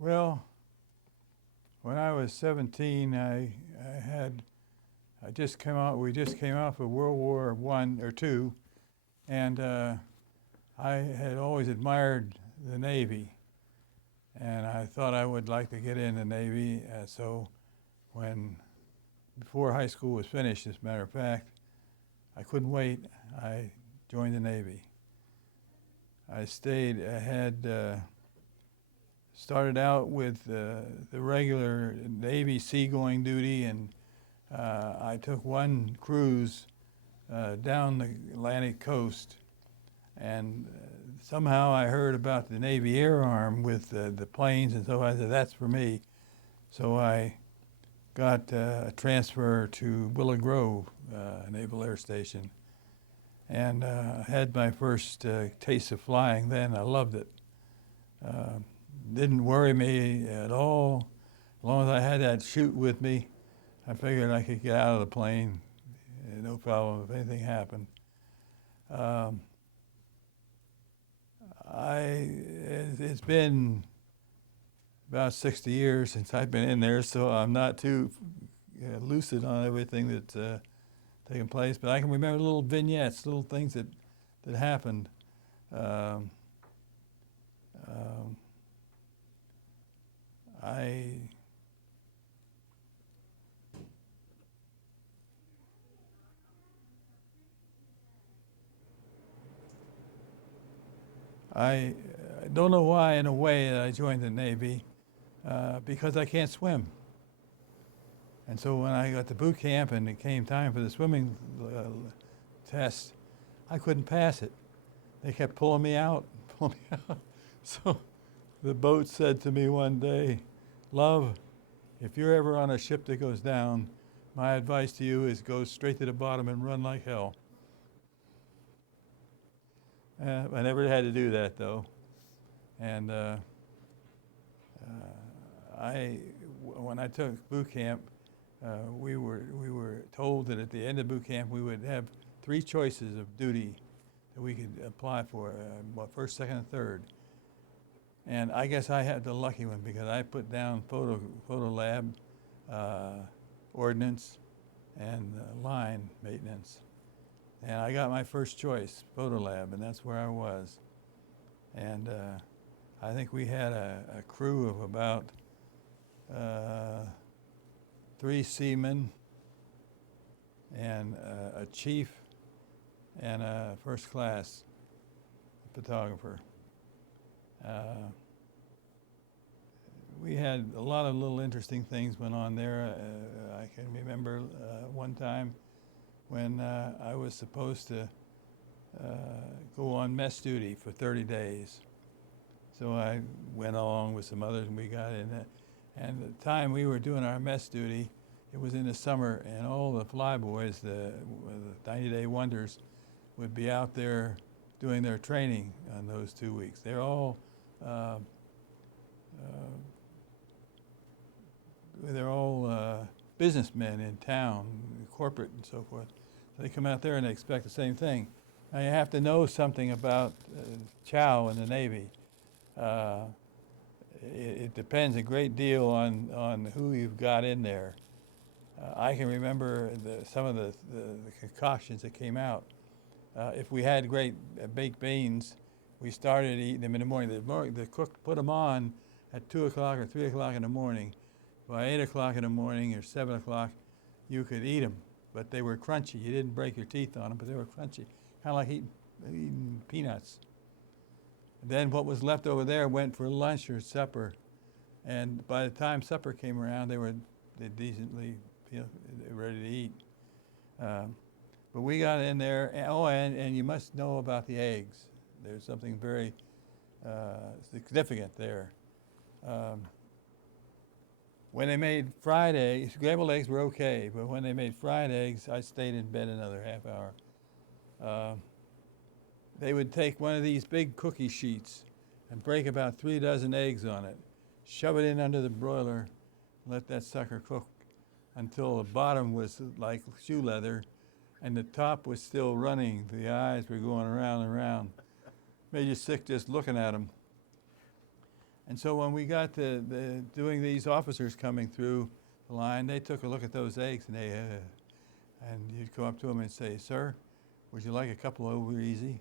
Well, when I was 17, I just came out. We just came off of World War One or Two, and I had always admired the Navy, and I thought I would like to get in the Navy. So, before high school was finished, as a matter of fact, I couldn't wait. I joined the Navy. I stayed. I had started out with the regular Navy seagoing duty, and I took one cruise down the Atlantic coast, and somehow I heard about the Navy Air Arm with the planes, and so I said, that's for me. So I got a transfer to Willow Grove Naval Air Station, and had my first taste of flying then. I loved it. Didn't worry me at all. As long as I had that chute with me, I figured I could get out of the plane, no problem if anything happened. It's been about 60 years since I've been in there, so I'm not too lucid on everything that's taken place, but I can remember little vignettes, little things that happened. I don't know why, in a way, that I joined the Navy, because I can't swim. And so when I got to boot camp and it came time for the swimming test, I couldn't pass it. They kept pulling me out. So the boat said to me one day, "Love, if you're ever on a ship that goes down, my advice to you is go straight to the bottom and run like hell." I never had to do that, though. And when I took boot camp, we were told that at the end of boot camp we would have 3 choices of duty that we could apply for, first, second, and third. And I guess I had the lucky one because I put down photo lab, ordnance, and line maintenance. And I got my first choice, photo lab, and that's where I was. And I think we had a crew of about 3 seamen and a chief and a first class photographer. We had a lot of little interesting things went on there. I can remember one time when I was supposed to go on mess duty for 30 days. So I went along with some others and we got in it. And the time we were doing our mess duty, it was in the summer, and all the flyboys, the 90-day wonders, would be out there doing their training on those 2 weeks. They're all businessmen in town, corporate and so forth. So they come out there and they expect the same thing. Now you have to know something about chow in the Navy. It depends a great deal on who you've got in there. I can remember some of the concoctions that came out. If we had great baked beans, we started eating them in the morning. The cook put them on at 2 o'clock or 3 o'clock in the morning. By 8 o'clock in the morning or 7 o'clock, you could eat them, but they were crunchy. You didn't break your teeth on them, but they were crunchy, kind of like eating peanuts. And then what was left over there went for lunch or supper, and by the time supper came around, they were decently ready to eat. But we got in there, and you must know about the eggs. There's something very significant there. When they made fried eggs, scrambled eggs were okay, but when they made fried eggs, I stayed in bed another half hour. They would take one of these big cookie sheets and break about 3 dozen eggs on it, shove it in under the broiler, and let that sucker cook until the bottom was like shoe leather and the top was still running. The eyes were going around and around. Made you sick just looking at them. And so when we got doing these officers coming through the line, they took a look at those eggs and and you'd go up to them and say, "Sir, would you like a couple over easy?"